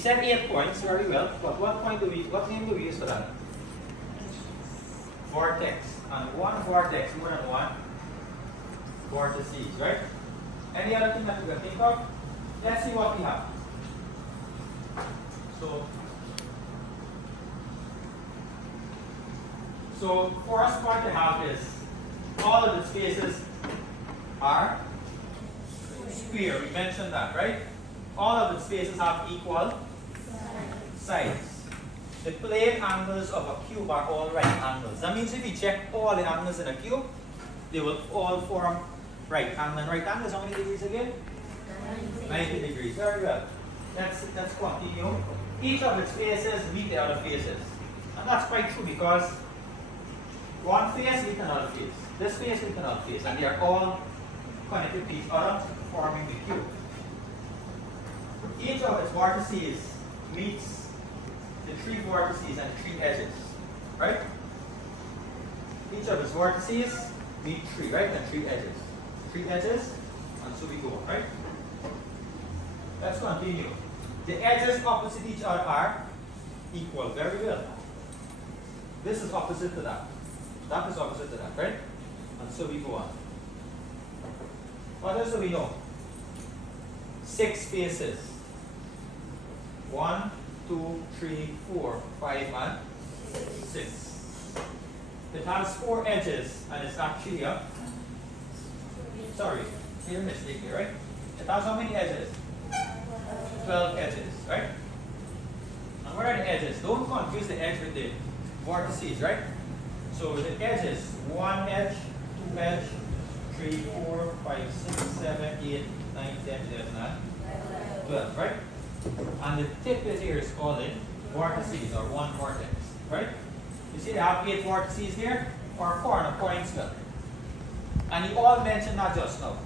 said 8 points, very well, but what name do we use for that? Vortex. And one vortex, more than one vortices, right? Any other thing that you can think of? Let's see what we have. So first point to have is all of the spaces are square. We mentioned that, right? All of the spaces have equal sides. The plane angles of a cube are all right angles. That means if you check all the angles in a cube, they will all form right angle. And right angles, how many degrees again? 90 degrees. Very well. Let's continue. Each of the spaces meet the other faces. And that's quite true because one face meets another face. This face meets another face. And they are all connected to each other, forming the cube. Each of its vertices meets the 3 vertices and 3 edges. Right? Each of its vertices meet 3, right? And 3 edges. 3 edges, and so we go, right? Let's continue. The edges opposite each other are equal. Very well. This is opposite to that. That is opposite to that, right? And so we go on. What else do we know? 6 faces. 1, 2, 3, 4, 5, and 6. It has 4 edges, and it's actually a. Sorry, here mistake here, right? It has how many edges? 12 edges, right? And what are the edges? Don't confuse the edge with the vertices, right? So the edges, 1 edge, 2 edge, 3, 4, 5, 6, 7, 8, 9, 10, 11, and 12, right? And the tip is here is called the vortices, or 1 vortex, right? You see they have 8 vortices here, or 4 on a point scale. And you all mentioned that just now.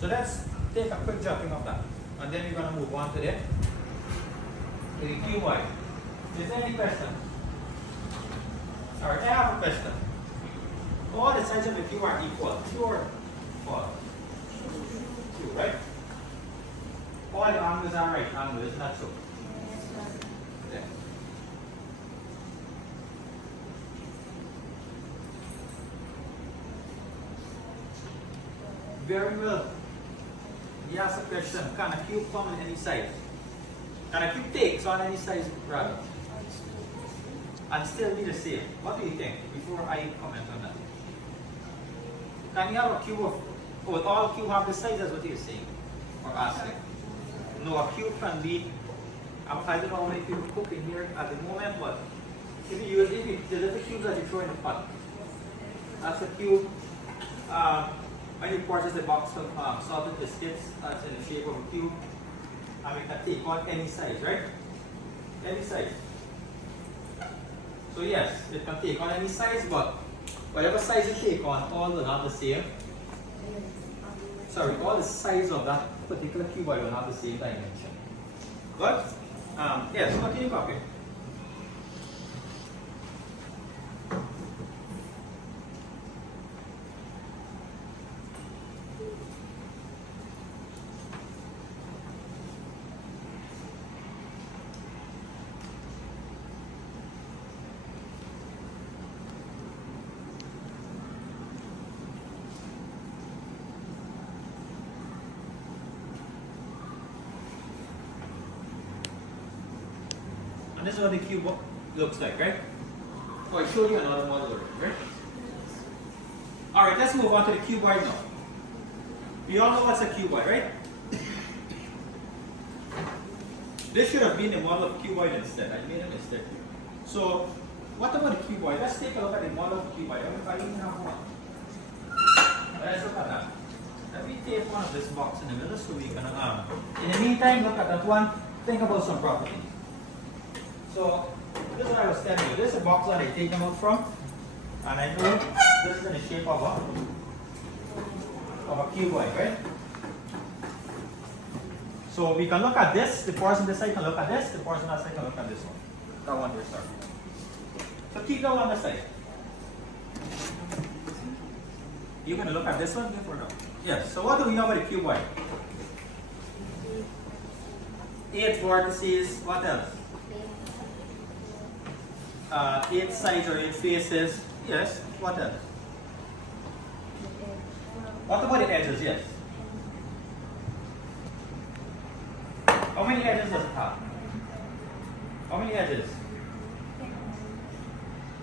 So let's take a quick jumping of that. And then we're going to move on to the cuboid. Is there any question? Alright, I have a question. All the sides of the cube are equal. True or false? True, right? All the angles are right angles, isn't that so? Yeah. Very well. He asked a question, can a cube come in any size? Can a cube take on any size rather? And still be the same? What do you think before I comment on that? Can you have a cube of, would all cube have the size as what you're saying? Or asking? No, a cube can be, I don't know how many people cook in here at the moment, but if you use the little cubes that you throw in the pot, that's a cube. When you purchase a box of salted biscuits, that's in the shape of a cube, and we can take on any size, right? Any size. So yes, it can take on any size, but whatever size you take on, all will have the same. Sorry, all the size of that particular cuboid will have the same dimension. But yes, continue copying. This is what the cube looks like, right? Oh, I showed you another model already, right? Alright, let's move on to the cuboid now. You all know what's a cuboid, right? This should have been the model of cuboid instead. I made a mistake here. So, what about the cuboid? Let's take a look at the model of the cuboid. I even have one. Let's look at that. Let me take one of this box in the middle so we can, in the meantime, look at that one. Think about some properties. So, this is what I was telling you. This is a box that I take them out from. And I know this is in the shape of a cuboid, right? So we can look at this. The person this side can look at this. The person that side can look at this one. That one there, sorry. So keep that one on the side. You're going to look at this one before now. Yes. So what do we know about the cuboid? 8 vertices, what else? 8 sides or 8 faces, yes, what else? What about the edges, yes? How many edges does it have? How many edges?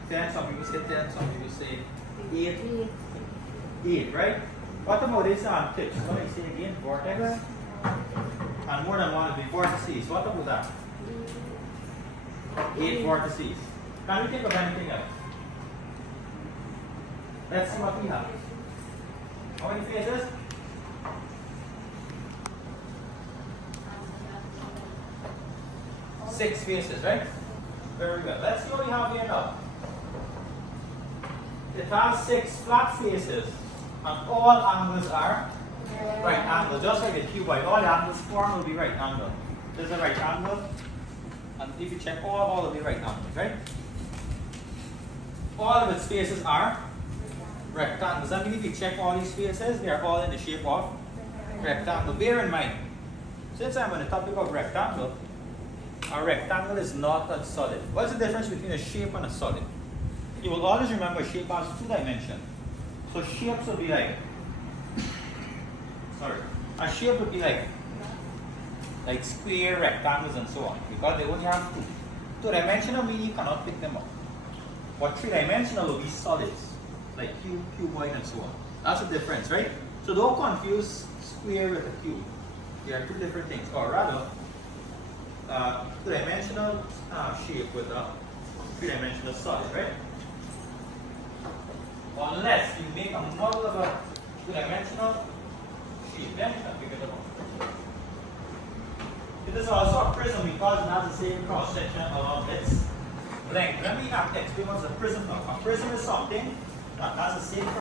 10, some people say 10, some people say 8. 8, right? What about this tips? What do you say again? Vortex? And more than one will be vortices. What about that? 8 vortices. Can we think of anything else? Let's see what we have. How many faces? 6 faces, right? Very good. Let's see what we have here now. It has 6 flat faces, and all angles are right angle, just like the cuboid. All the angles formed will be right angle. There's a right angle, and if you check all will be right angles, right? All of its faces are rectangles. I mean, if you check all these faces, they are all in the shape of rectangle. Bear in mind, since I'm on the topic of rectangle, a rectangle is not a solid. What's the difference between a shape and a solid? You will always remember shape has 2 dimensions. So shapes will be like, a shape would be like square, rectangles, and so on, because they only have 2. 2-dimensional meaning you cannot pick them up. But 3-dimensional will be solids, like cube, cuboid, and so on. That's the difference, right? So don't confuse square with a cube. They are 2 different things, or rather, 2-dimensional shape with a 3-dimensional solid, right? Unless you make a model of a 2-dimensional shape, then you can pick it up. It is also a prism because it has the same cross section along its length. Let me explain what's a prism now. A prism is something that has the same